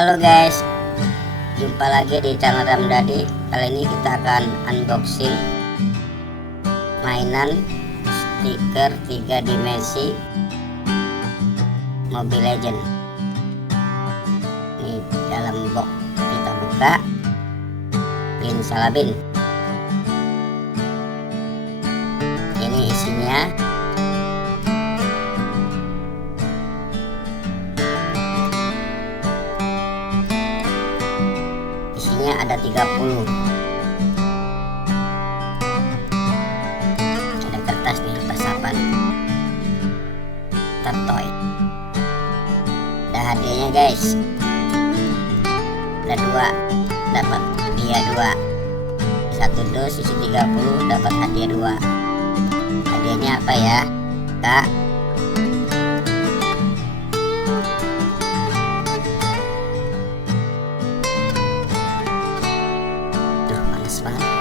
Halo guys, jumpa lagi di channel Ramdhani. Kali ini kita akan unboxing mainan stiker 3 dimensi Mobile Legend. Ini dalam box kita buka, Bin Salabin. Ini isinya. Ada 30. Ada kertas nih, resapan tertoy. Ada hadiahnya guys. Ada 2, dapat hadiah 2. Satu dus isi 30, dapat hadiah 2. Hadiahnya apa ya, Kak? Banget.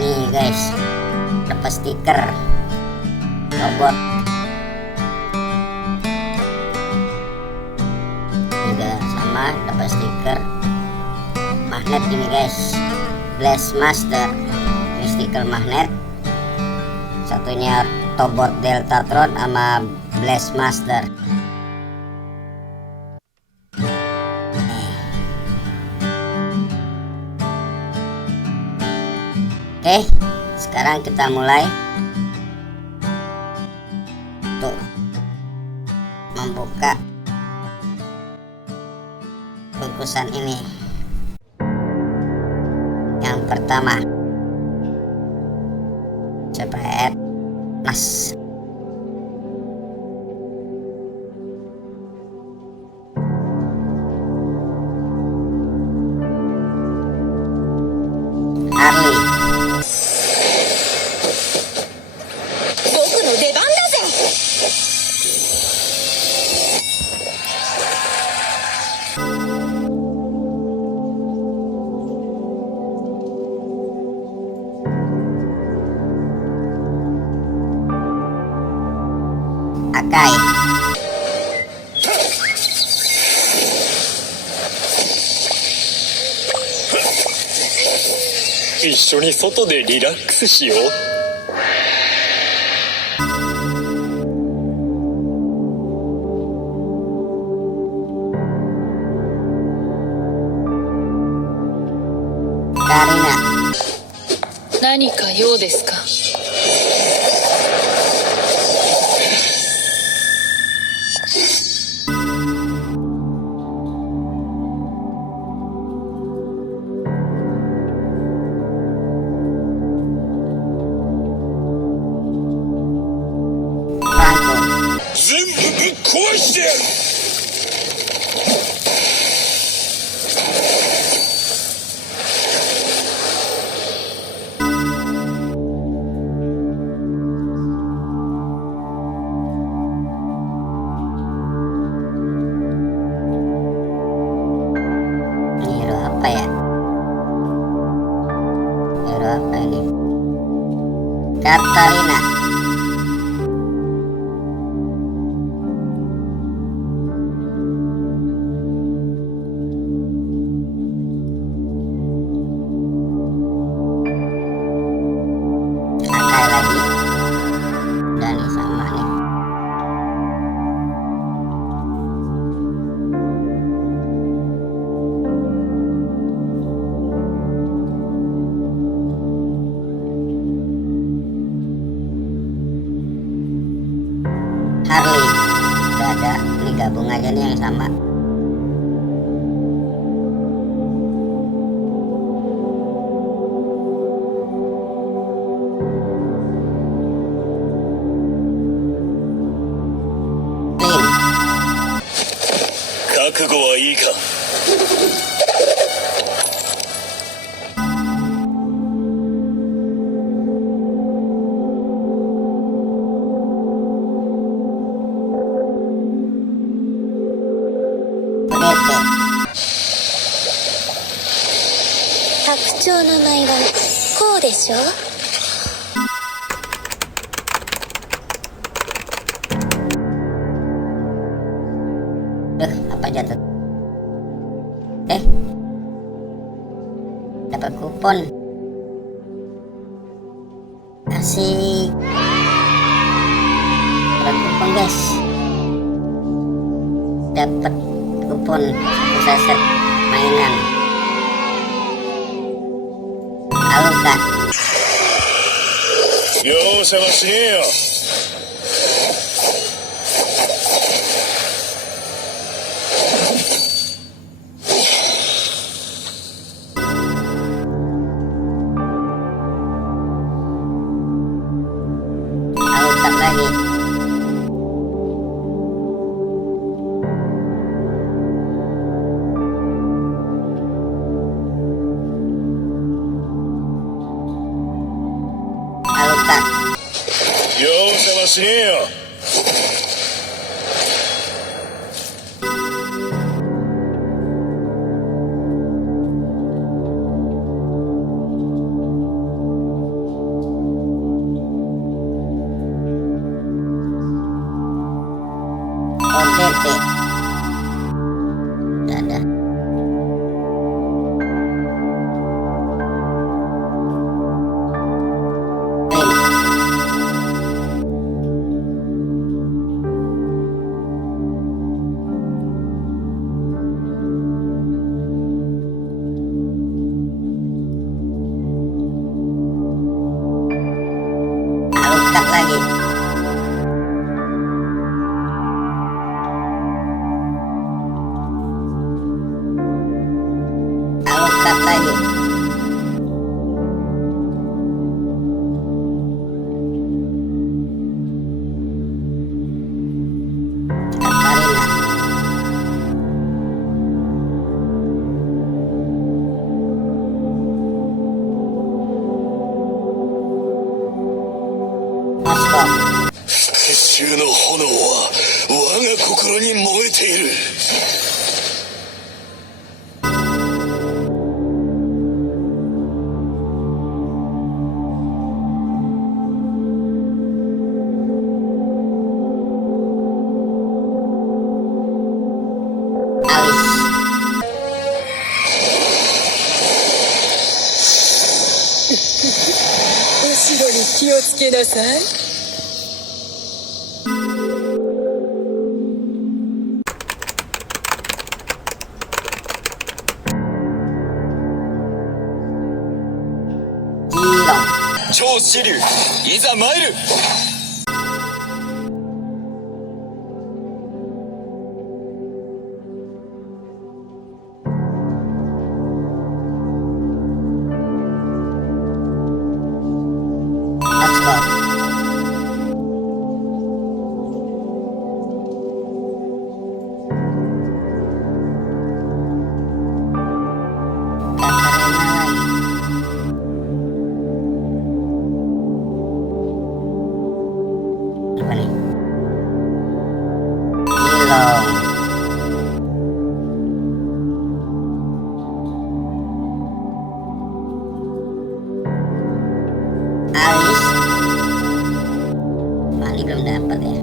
Nih guys, dapat stiker robot juga sama, dapat stiker magnet ini guys, Blast Master. Ini stiker magnet, satunya Autobot Deltatron sama Blast Master. Oke, sekarang kita mulai untuk membuka bungkusan ini. Yang pertama, cepet mas. Harley. Akai. 一緒に外でリラックスしよう。Karina。何か用ですか？全部ぶっ壊してやる。Hero apa ya? Hero apa ini? Katarina. Akai lagi. Dan ini sama nih. Harley udah ada, ini gabung aja nih yang sama. Lin. 覚悟はいいか。白鳥の舞はこうでしょ。jatuh. Dapat kupon. Asik. Dapat kupon guys. Dapat kupon satu set mainan. Halo kak. 容赦はしねえよ。Halo kak lagi. Halo kak. 容赦はしねえよ。OTP. Dadah. Klaim. Alukat lagi. Alukat lagi. Katarina. Moskow. 復讐の炎は我が心に燃えている。後ろに気をつけなさい。超支流いざ参る。Alis. Mali belum dapat ya.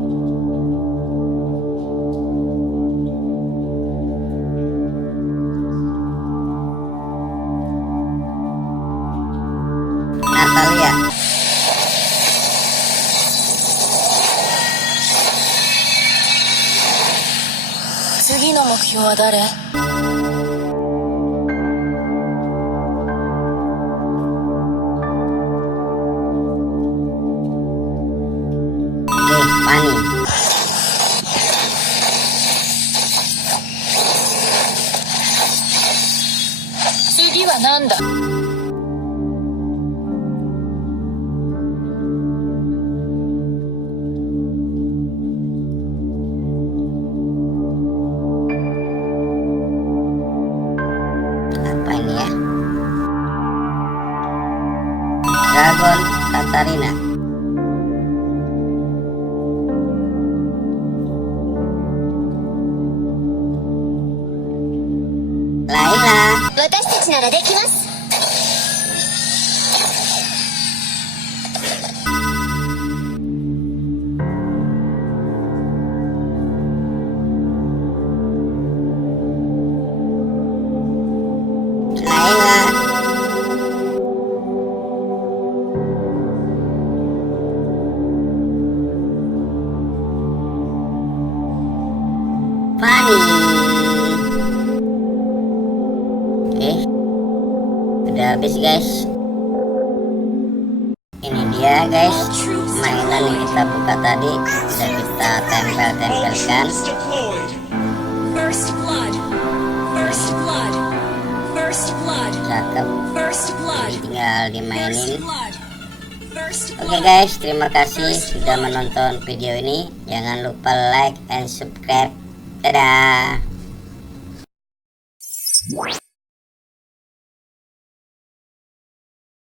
Natalia.次の目標は誰？Pani. 次は何だ？ Apa ini ya? Dragon Katarina. Laila. 私たちならできます。 Laila. habis guys. Ini dia guys, mainan yang kita buka tadi udah kita tempel-tempelkan. First blood. First blood. First blood. Cakep, First blood. tinggal dimainin. blood. First Oke guys, terima kasih sudah menonton video ini. Jangan lupa like and subscribe. Dadah.